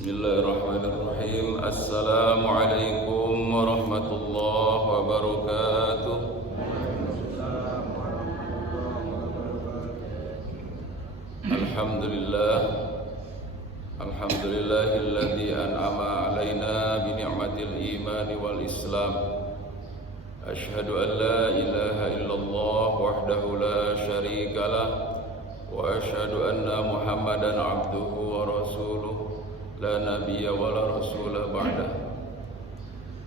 Bismillahirrahmanirrahim. Assalamualaikum warahmatullahi wabarakatuh. Alhamdulillah. Alhamdulillahilladzi an'ama alaina bi ni'matil iman wal islam. Asyhadu an la ilaha illallah wahdahu la syarikalah wa asyhadu anna Muhammadan abduhu wa rasuluh. La nabiyya wa la rasula ba'dah.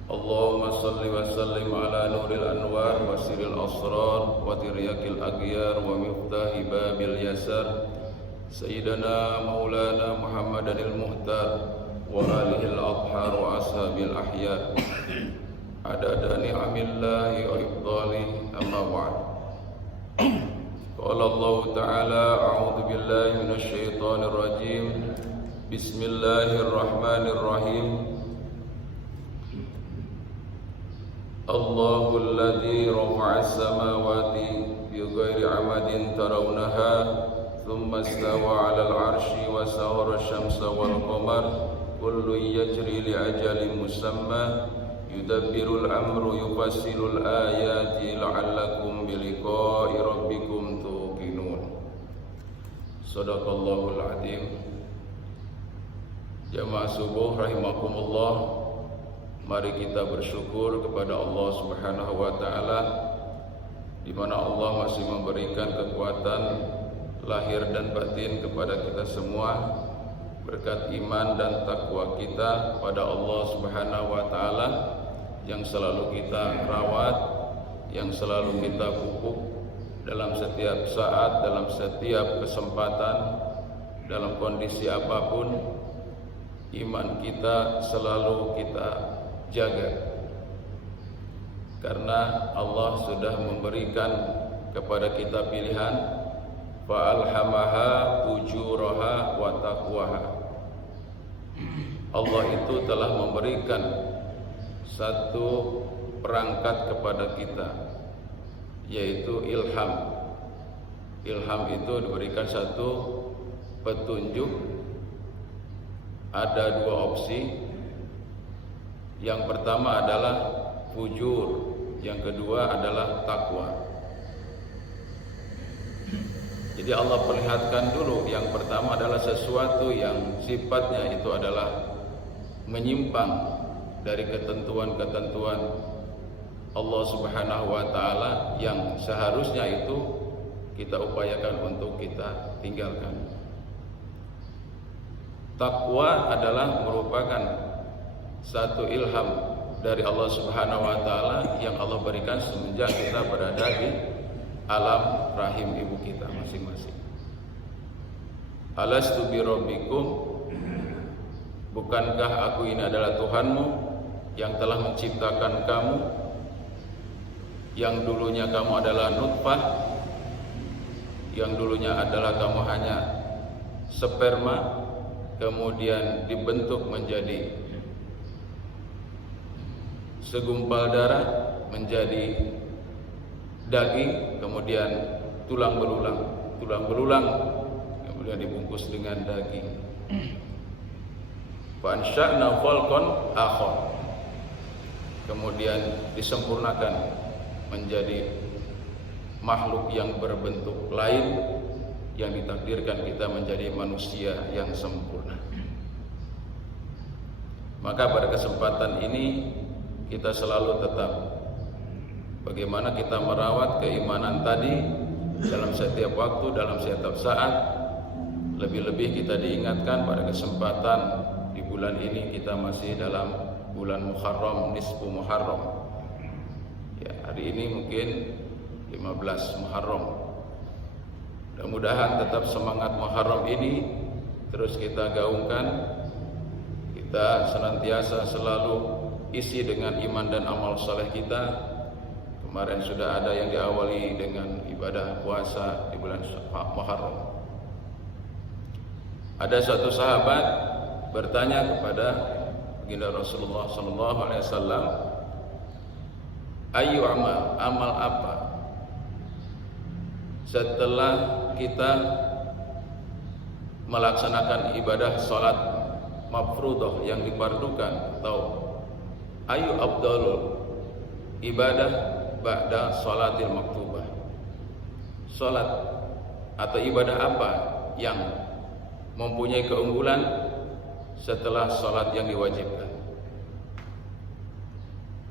Allahumma salli wa sallim ala nuril anwar wa siril asrar wa tiryakil aghyar wa miftahi babil yasar Sayyidina maulana Muhammadanil muhtar wa alihil adhar wa ashabil ahyar adada ni'amillahi wa ifdali amma ba'd. Qala Allah ta'ala a'udhu billahi minasy syaithanir rajim. Bismillahirrahmanirrahim. Allahul ladzi rafa'as samawati bighairi 'amadin tarawnaha thumma istawa 'alal 'arsyi wa sawwara asy-syamsa wal qamar kullun yajri li ajalin musamma yudabbirul amru yufassilul ayati la'allakum biliqa'i rabbikum tuqinun. Shadaqallahul 'adzim. Jamaah subuh rahimakumullah, mari kita bersyukur kepada Allah Subhanahu wa taala di mana Allah masih memberikan kekuatan lahir dan batin kepada kita semua berkat iman dan takwa kita pada Allah Subhanahu wa taala yang selalu kita rawat, yang selalu kita pupuk dalam setiap saat, dalam setiap kesempatan, dalam kondisi apapun. Iman kita selalu kita jaga, karena Allah sudah memberikan kepada kita pilihan, fa'alhamaha ujuraha wa taqwaha. Allah itu telah memberikan satu perangkat kepada kita, yaitu ilham. Ilham itu diberikan satu petunjuk. Ada dua opsi. Yang pertama adalah fujur, yang kedua adalah takwa. Jadi Allah perlihatkan dulu, yang pertama adalah sesuatu yang sifatnya itu adalah menyimpang dari ketentuan-ketentuan Allah Subhanahu wa taala yang seharusnya itu kita upayakan untuk kita tinggalkan. Takwa adalah merupakan satu ilham dari Allah Subhanahu wa taala yang Allah berikan semenjak kita berada di alam rahim ibu kita masing-masing. Alastu bi rabbikum, bukankah aku ini adalah Tuhanmu yang telah menciptakan kamu, yang dulunya kamu adalah nutfah, yang dulunya adalah kamu hanya sperma, kemudian dibentuk menjadi segumpal darah, menjadi daging, kemudian tulang belulang, kemudian dibungkus dengan daging. Fa ansha'na khalqan akhar, kemudian disempurnakan menjadi makhluk yang berbentuk lain, yang ditakdirkan kita menjadi manusia yang sempurna. Maka pada kesempatan ini kita selalu tetap bagaimana kita merawat keimanan tadi dalam setiap waktu, dalam setiap saat. Lebih-lebih kita diingatkan pada kesempatan di bulan ini kita masih dalam bulan Muharram, nisfu Muharram. Ya, hari ini mungkin 15 Muharram. Mudah-mudahan tetap semangat Muharram ini terus kita gaungkan. Kita senantiasa selalu isi dengan iman dan amal saleh kita. Kemarin sudah ada yang diawali dengan ibadah puasa di bulan Muharram. Ada suatu sahabat bertanya kepada baginda Rasulullah SAW, ayu amal apa setelah kita melaksanakan ibadah sholat mafruḍah yang difardukan, atau ayu afdalul ibadah ba'da sholatil maktubah, salat atau ibadah apa yang mempunyai keunggulan setelah salat yang diwajibkan.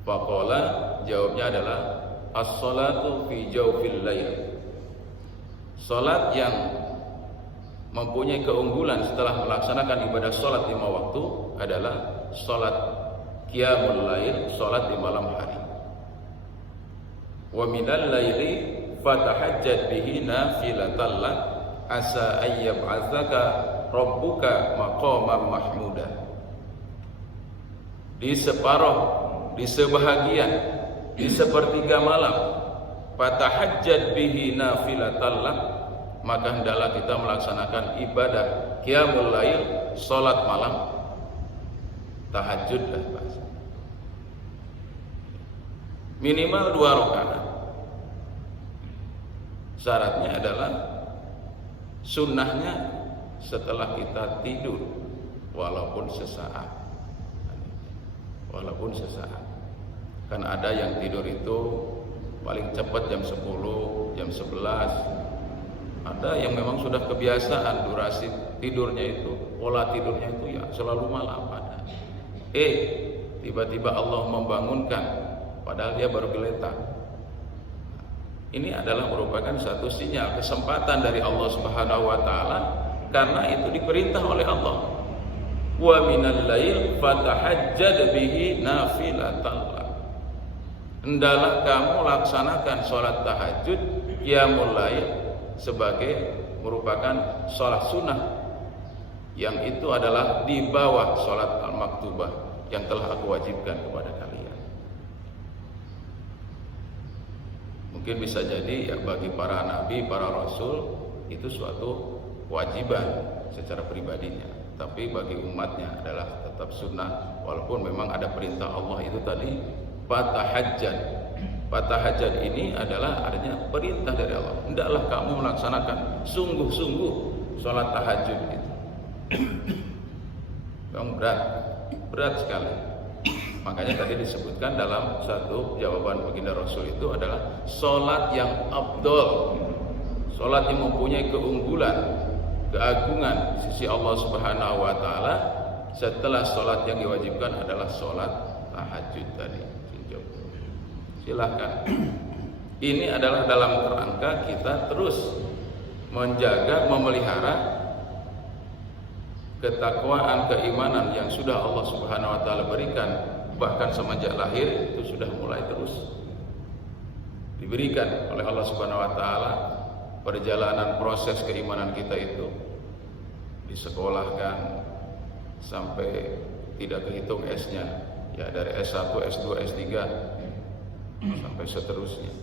Faqala, jawabnya adalah as-salatu fi jawfil lail. Salat yang mempunyai keunggulan setelah melaksanakan ibadah salat 5 waktu adalah salat qiyamul lail, salat di malam hari. Wa minal laili fatahajjat bihi nafilatan lak asa ayyab'atsaka rabbuka maqaman mahmuda. Di separuh, di sebahagian, di sepertiga malam, fatahajjat bihi nafilatan lak, maka hendaklah kita melaksanakan ibadah qiyamul lail, salat malam, tahajud lah bahasa. Minimal 2 rakaat. Syaratnya adalah sunnahnya setelah kita tidur, walaupun sesaat. Walaupun sesaat. Kan ada yang tidur itu paling cepat jam 10, jam 11. Ada yang memang sudah kebiasaan durasi tidurnya itu, pola tidurnya itu ya selalu malam ada. Tiba-tiba Allah membangunkan padahal dia baru geletak. Ini adalah merupakan satu sinyal kesempatan dari Allah Subhanahu wa taala, karena itu diperintah oleh Allah. Wa minal lail fatahajjad bihi nafilatan lak. Hendaklah kamu laksanakan salat tahajud qiyamul lail sebagai merupakan salat sunnah, yang itu adalah di bawah salat al-maktubah yang telah aku wajibkan kepada kalian. Mungkin bisa jadi ya bagi para nabi, para rasul itu suatu kewajiban secara pribadinya, tapi bagi umatnya adalah tetap sunnah, walaupun memang ada perintah Allah itu tadi fatahajjad. Fatahajjad ini adalah adanya perintah dari Allah, hendaklah kamu melaksanakan sungguh-sungguh sholat tahajud itu. Memang berat sekali. Makanya tadi disebutkan dalam satu jawaban baginda Rasul itu adalah sholat yang afdol, sholat yang mempunyai keunggulan, keagungan sisi Allah Subhanahu wa taala setelah sholat yang diwajibkan adalah sholat tahajud tadi. Silakan. Ini adalah dalam kerangka kita terus menjaga, memelihara ketakwaan, keimanan yang sudah Allah Subhanahu wa taala berikan, bahkan semenjak lahir itu sudah mulai terus diberikan oleh Allah Subhanahu wa taala. Perjalanan proses keimanan kita itu disekolahkan sampai tidak kehitung S-nya, ya dari S1, S2, S3 sampai seterusnya.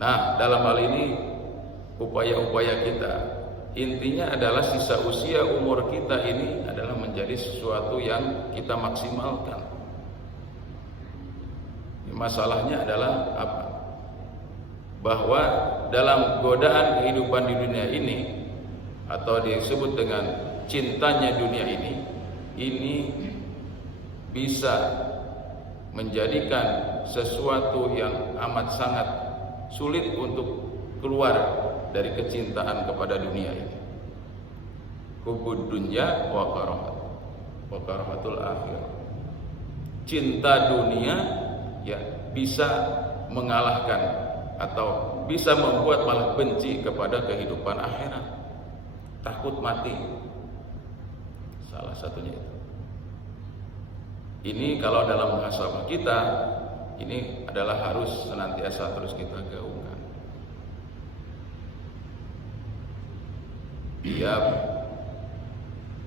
Nah, dalam hal ini upaya-upaya kita intinya adalah sisa usia umur kita ini adalah menjadi sesuatu yang kita maksimalkan. Masalahnya adalah apa? Bahwa dalam godaan kehidupan di dunia ini, atau disebut dengan cintanya dunia ini bisa menjadikan sesuatu yang amat sangat sulit untuk keluar dari kecintaan kepada dunia ini. Hubbud dunya wa karahatul akhirah. Cinta dunia ya bisa mengalahkan atau bisa membuat malah benci kepada kehidupan akhirat. Takut mati. Salah satunya itu. Ini kalau dalam muhasabah kita, ini adalah harus senantiasa terus kita gaungkan. Tiap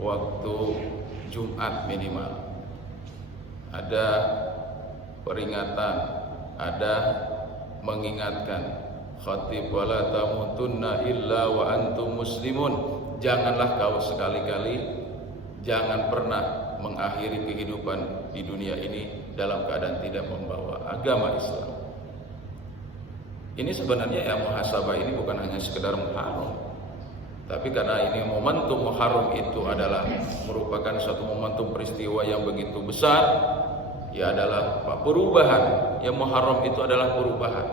waktu Jumat minimal ada peringatan, ada mengingatkan, khatib wala tamutunna illa wa antum muslimun. Janganlah kau sekali-kali, jangan pernah mengakhiri kehidupan di dunia ini dalam keadaan tidak membawa agama Islam. Ini sebenarnya ya muhasabah ini bukan hanya sekedar muharram, Tapi karena ini momentum Muharram itu adalah merupakan suatu momentum peristiwa yang begitu besar, ya adalah perubahan. Yang Muharram itu adalah perubahan.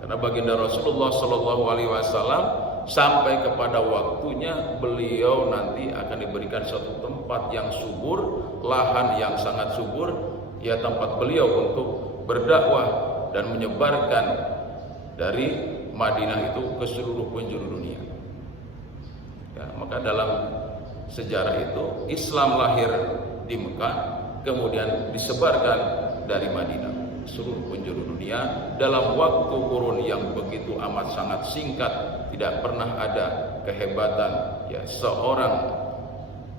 Karena baginda Rasulullah Shallallahu Alaihi Wasallam sampai kepada waktunya beliau nanti akan diberikan suatu tempat yang subur, lahan yang sangat subur, ya tempat beliau untuk berdakwah dan menyebarkan dari Madinah itu ke seluruh penjuru dunia. Ya, maka dalam sejarah itu Islam lahir di Mekah, kemudian disebarkan dari Madinah seluruh penjuru dunia dalam waktu kurun yang begitu amat sangat singkat. Tidak pernah ada kehebatan ya seorang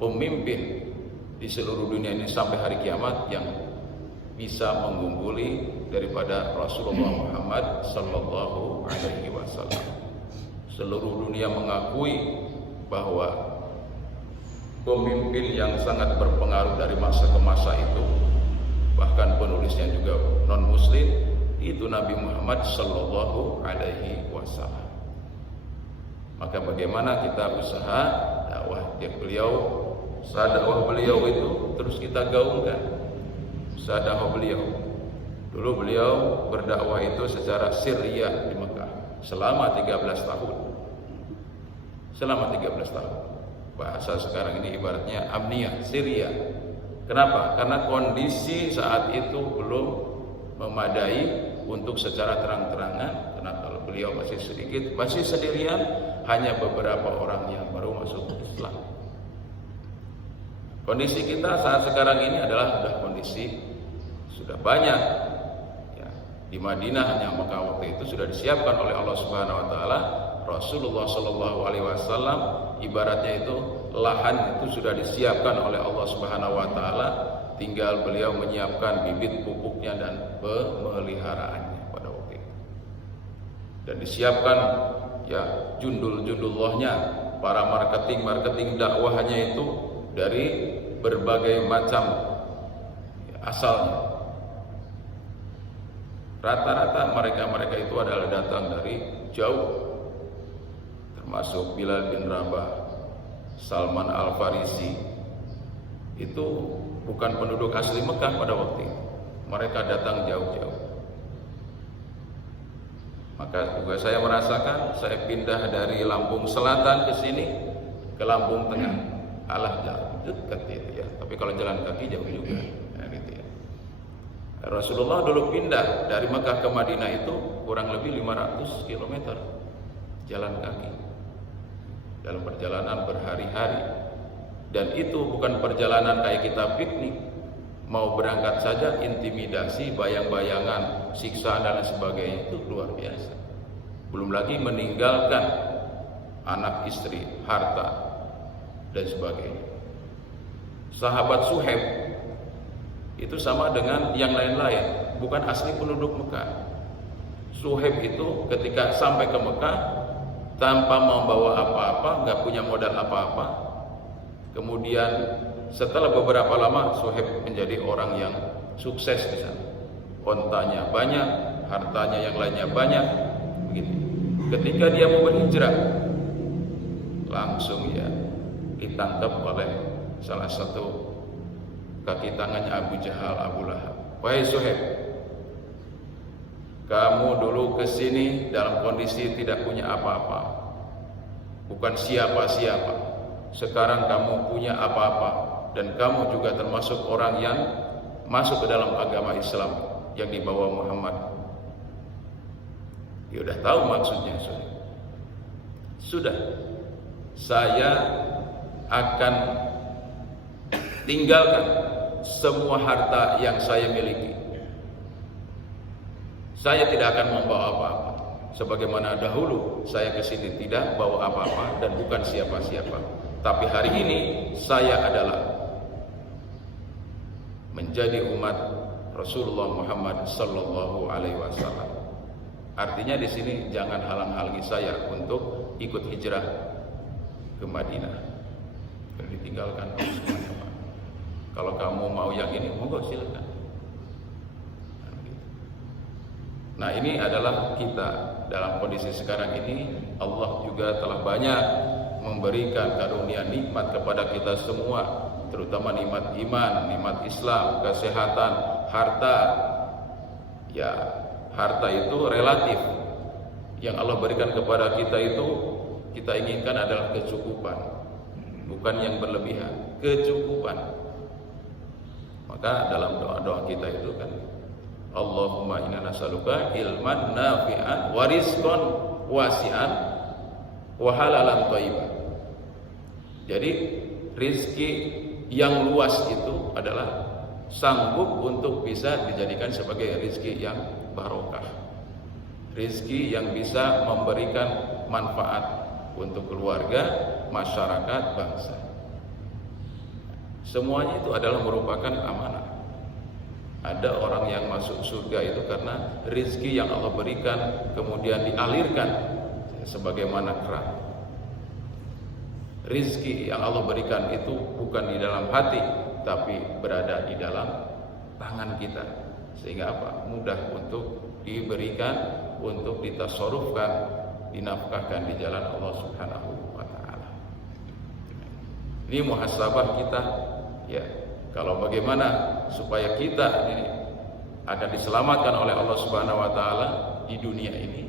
pemimpin di seluruh dunia ini sampai hari kiamat yang bisa mengungguli daripada Rasulullah Muhammad Sallallahu Alaihi Wasallam. Seluruh dunia mengakui bahwa pemimpin yang sangat berpengaruh dari masa ke masa itu, bahkan penulisnya juga non muslim, itu Nabi Muhammad Sallallahu Alaihi Wasallam. Maka bagaimana kita usaha dakwah dakwah beliau itu terus kita gaungkan. Usaha dakwah beliau. Dulu beliau berdakwah itu secara sirriyah di Mekah selama 13 tahun. Selama 13 tahun. Bahasa sekarang ini ibaratnya amniyah, sirriyah. Kenapa? Karena kondisi saat itu belum memadai untuk secara terang-terangan. Karena kalau beliau masih sedikit, masih sendirian, hanya beberapa orang yang baru masuk Islam. Kondisi kita saat sekarang ini adalah sudah banyak. Ya, di Madinah hanya Mekah waktu itu sudah disiapkan oleh Allah Subhanahu Wa Taala. Rasulullah Shallallahu Alaihi Wasallam ibaratnya itu lahan itu sudah disiapkan oleh Allah Subhanahu Wa Taala, tinggal beliau menyiapkan bibit pupuknya dan pemeliharaannya pada waktu itu. Dan disiapkan ya jundul-jundullahnya, para marketing dakwahnya itu dari berbagai macam asalnya. Rata-rata mereka itu adalah datang dari jauh, termasuk Bilal bin Rabah, Salman Al-Farisi. Itu bukan penduduk asli Mekah pada waktu itu. Mereka datang jauh-jauh. Maka juga saya merasakan, saya pindah dari Lampung Selatan ke sini, ke Lampung Tengah. Alah jauh, dekat itu ya. Tapi kalau jalan kaki jauh juga. Nah, gitu ya. Rasulullah dulu pindah dari Mekah ke Madinah itu kurang lebih 500 km jalan kaki. Dalam perjalanan berhari-hari. Dan itu bukan perjalanan kayak kita piknik. Mau berangkat saja intimidasi, bayang-bayangan, siksaan dan sebagainya itu luar biasa. Belum lagi meninggalkan anak istri, harta dan sebagainya. Sahabat Suhaib itu sama dengan yang lain-lain, bukan asli penduduk Mekah. Suhaib itu ketika sampai ke Mekah tanpa membawa apa-apa, nggak punya modal apa-apa. Kemudian setelah beberapa lama Suhaib menjadi orang yang sukses di sana. Ontanya banyak, hartanya yang lainnya banyak, begitu. Ketika dia mau berhijrah, langsung ya ditangkap oleh salah satu kaki tangannya Abu Jahal, Abu Lahab. Wahai Suhaib, kamu dulu kesini dalam kondisi tidak punya apa-apa, bukan siapa-siapa. Sekarang kamu punya apa-apa, dan kamu juga termasuk orang yang masuk ke dalam agama Islam yang dibawa Muhammad. Ya udah tahu maksudnya. Sudah, saya akan tinggalkan semua harta yang saya miliki. Saya tidak akan membawa apa-apa. Sebagaimana dahulu saya ke sini tidak bawa apa-apa dan bukan siapa-siapa. Tapi hari ini saya adalah menjadi umat Rasulullah Muhammad Sallallahu Alaihi Wasallam. Artinya di sini jangan halang-halangi saya untuk ikut hijrah ke Madinah. Dan ditinggalkan semuanya. Kalau kamu mau yang ini, monggo silakan. Nah, ini adalah kita dalam kondisi sekarang ini. Allah juga telah banyak memberikan karunia nikmat kepada kita semua, terutama nikmat iman, nikmat Islam, kesehatan, harta. Ya, harta itu relatif. Yang Allah berikan kepada kita itu kita inginkan adalah kecukupan, bukan yang berlebihan, kecukupan. Maka dalam doa-doa kita itu kan, Allahumma inna nas'aluka ilman nafi'an wa rizqan wasi'an wa halalan thayyiban. Jadi rizki yang luas itu adalah sanggup untuk bisa dijadikan sebagai rizki yang barokah, rizki yang bisa memberikan manfaat untuk keluarga, masyarakat, bangsa. Semuanya itu adalah merupakan amanah. Ada orang yang masuk surga itu karena rizki yang Allah berikan kemudian dialirkan sebagaimana keran. Rizki yang Allah berikan itu bukan di dalam hati, tapi berada di dalam tangan kita. Sehingga apa? Mudah untuk diberikan, untuk ditasarrufkan, dinafkahkan di jalan Allah Subhanahu wa taala. Ini muhasabah kita, ya. Kalau bagaimana supaya kita ini akan diselamatkan oleh Allah Subhanahu wa taala di dunia ini.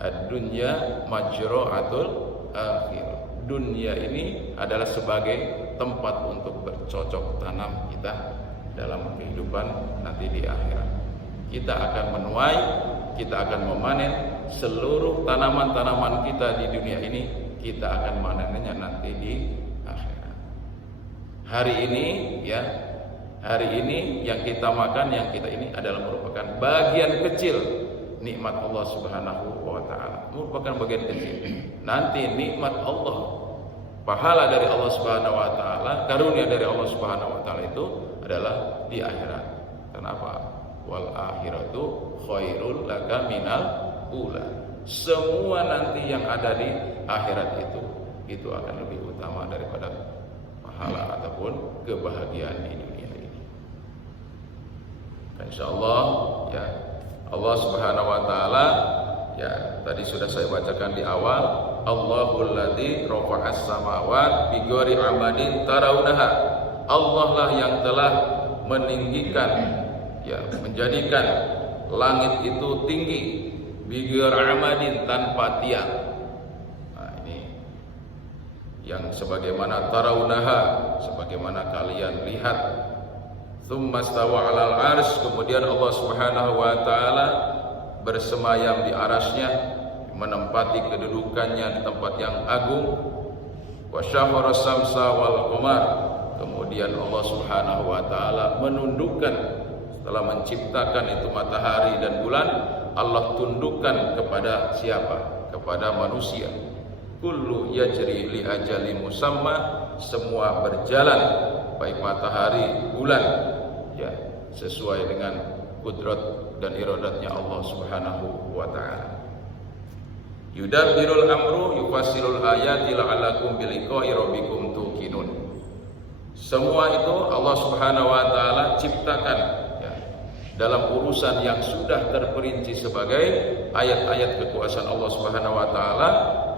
Ad-dunya majra'atul akhir. Dunia ini adalah sebagai tempat untuk bercocok tanam kita dalam kehidupan nanti di akhirat. Kita akan menuai, kita akan memanen seluruh tanaman-tanaman kita di dunia ini, kita akan manennya nanti di akhirat. Hari ini ya, hari ini yang kita makan, yang kita ini adalah merupakan bagian kecil nikmat Allah Subhanahu wa taala, merupakan bagian kecil. Nanti nikmat Allah, pahala dari Allah Subhanahu wa taala, karunia dari Allah Subhanahu wa taala itu adalah di akhirat. Kenapa? Wal akhiratu khairul laka minal ula. Semua nanti yang ada di akhirat itu akan lebih utama daripada pahala ataupun kebahagiaan di dunia ini. Insyaallah ya, Allah Subhanahu wa taala ya, tadi sudah saya bacakan di awal, Allahul ladzi rafa'as samawati bighairi amadin tarawunaha. Allah lah yang telah meninggikan, ya, menjadikan langit itu tinggi, bighairi amadin, tanpa tiang. Nah, ini yang sebagaimana tarawunaha, sebagaimana kalian lihat. Tsumma stawa 'alal 'arsy, kemudian Allah Subhanahu wa taala bersemayam di arasnya, menempati kedudukannya di tempat yang agung. Wa syahara samsa wal qamar, kemudian Allah Subhanahu wa taala menundukkan, setelah menciptakan itu matahari dan bulan, Allah tundukkan kepada siapa? Kepada manusia. Kullu yajri li ajali musamma, semua berjalan, baik matahari, bulan, ya, sesuai dengan kudrat dan iradatnya Allah Subhanahu wa taala. Yudabbirul amru yufassirul ayati la'allakum biliqa'i rabbikum tuqinun. Semua itu Allah Subhanahu wa taala ciptakan, ya, dalam urusan yang sudah terperinci sebagai ayat-ayat kekuasaan Allah Subhanahu wa taala,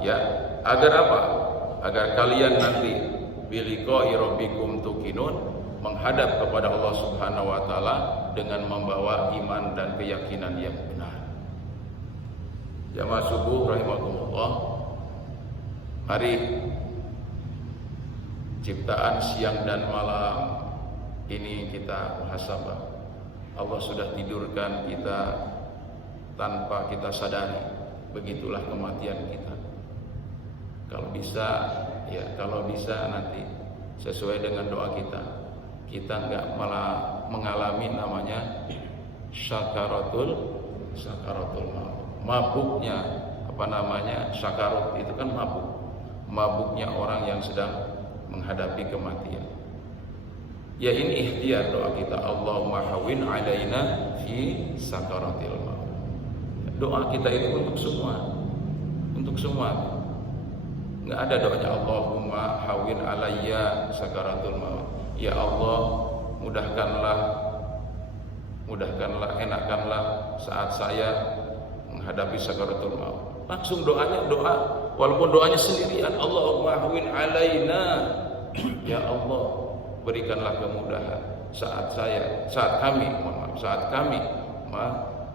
ya, agar apa? Agar kalian nanti biliqa'i rabbikum tuqinun, menghadap kepada Allah Subhanahu wa taala dengan membawa iman dan keyakinan yang benar. Jamaah subuh rahimakumullah, mari ciptaan siang dan malam ini kita muhasabah. Allah sudah tidurkan kita tanpa kita sadari. Begitulah kematian kita. Kalau bisa, ya, kalau bisa nanti sesuai dengan doa kita enggak malah mengalami namanya sakaratul maut. Mabuknya, apa namanya, sakarut itu kan mabuknya orang yang sedang menghadapi kematian. Ya, ini ikhtiar doa kita, Allahumma hawwin alaina fi sakaratil maut. Doa kita itu untuk semua. Enggak ada doanya Allahumma hawwin alayya sakaratul maut. Ya Allah, mudahkanlah, enakkanlah saat saya menghadapi sakaratul maut. langsung doa walaupun doanya sendirian, Allahumma hawwin alaina, ya Allah berikanlah kemudahan saat kami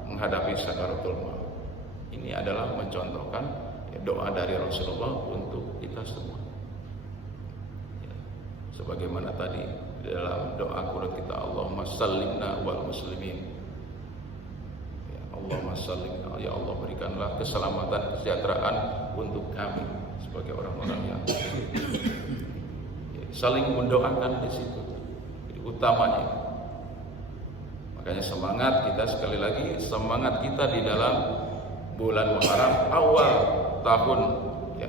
menghadapi sakaratul maut. Ini adalah mencontohkan doa dari Rasulullah untuk kita semua. Sebagaimana tadi dalam doa qunut kita, Allahumma sallimna wal muslimin. Ya Allahumma sallimna, ya Allah berikanlah keselamatan, kesejahteraan untuk kami sebagai orang-orang yang saling mendoakan di situ. Jadi utamanya. Makanya semangat kita, sekali lagi semangat kita di dalam bulan Muharram awal tahun ya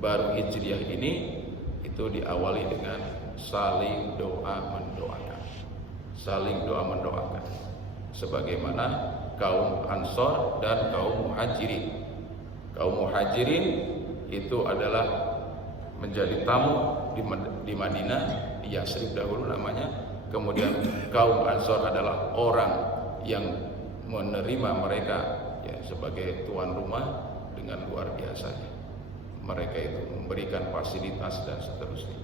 baru Hijriah ini itu diawali dengan saling doa mendoakan. Saling doa mendoakan. Sebagaimana kaum Ansor dan kaum Muhajirin. Kaum Muhajirin itu adalah menjadi tamu di Madinah, di Yasrib dahulu namanya. Kemudian kaum Ansor adalah orang yang menerima mereka ya sebagai tuan rumah dengan luar biasanya. Mereka itu memberikan fasilitas dan seterusnya.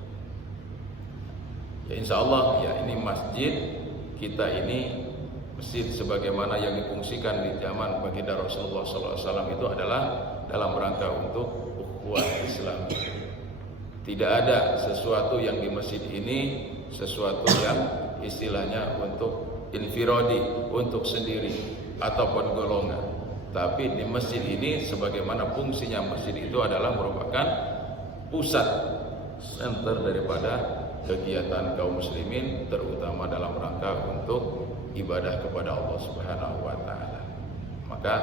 Ya insya Allah ya ini masjid kita ini, masjid sebagaimana yang difungsikan di zaman baginda Rasulullah SAW itu adalah dalam rangka untuk ukhuwah Islam. Tidak ada sesuatu yang di masjid ini sesuatu yang istilahnya untuk infiradi, untuk sendiri ataupun golongan. Tapi di masjid ini sebagaimana fungsinya masjid itu adalah merupakan pusat center daripada kegiatan kaum muslimin, terutama dalam rangka untuk ibadah kepada Allah Subhanahu wa taala. Maka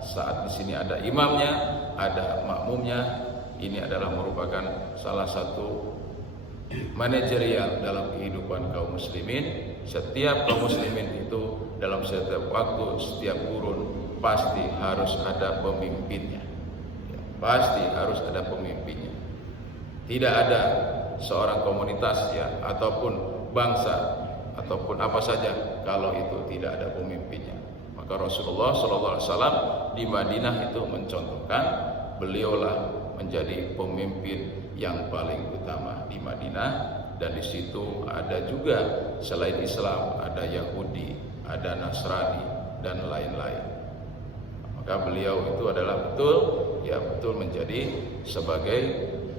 saat di sini ada imamnya, ada makmumnya, ini adalah merupakan salah satu manajerial dalam kehidupan kaum muslimin. Setiap kaum muslimin itu dalam setiap waktu, setiap kurun pasti harus ada pemimpinnya. Pasti harus ada pemimpinnya. Tidak ada seorang komunitas ya ataupun bangsa ataupun apa saja kalau itu tidak ada pemimpinnya. Maka Rasulullah SAW di Madinah itu mencontohkan, beliaulah menjadi pemimpin yang paling utama di Madinah, dan di situ ada juga selain Islam ada Yahudi, ada Nasrani dan lain-lain. Maka beliau itu adalah betul menjadi sebagai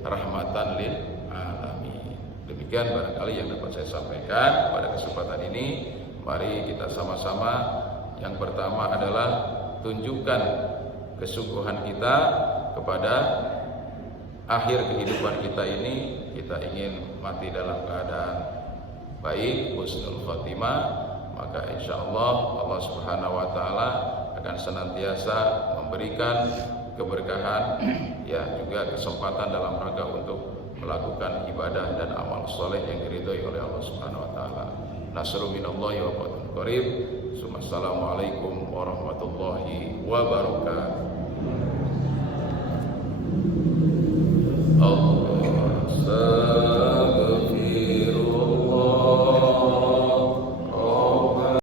rahmatan lil alamin. Demikian barangkali yang dapat saya sampaikan pada kesempatan ini. Mari kita sama-sama, yang pertama adalah tunjukkan kesungguhan kita kepada akhir kehidupan kita ini. Kita ingin mati dalam keadaan baik, husnul khatimah. Maka insyaallah Allah Subhanahu wa taala akan senantiasa memberikan keberkahan ya juga kesempatan dalam rangka untuk melakukan ibadah dan amal soleh yang diridhoi oleh Allah Subhanahu wa taala. Nasrun minallahi wa fathun qarib. Assalamualaikum warahmatullahi wabarakatuh.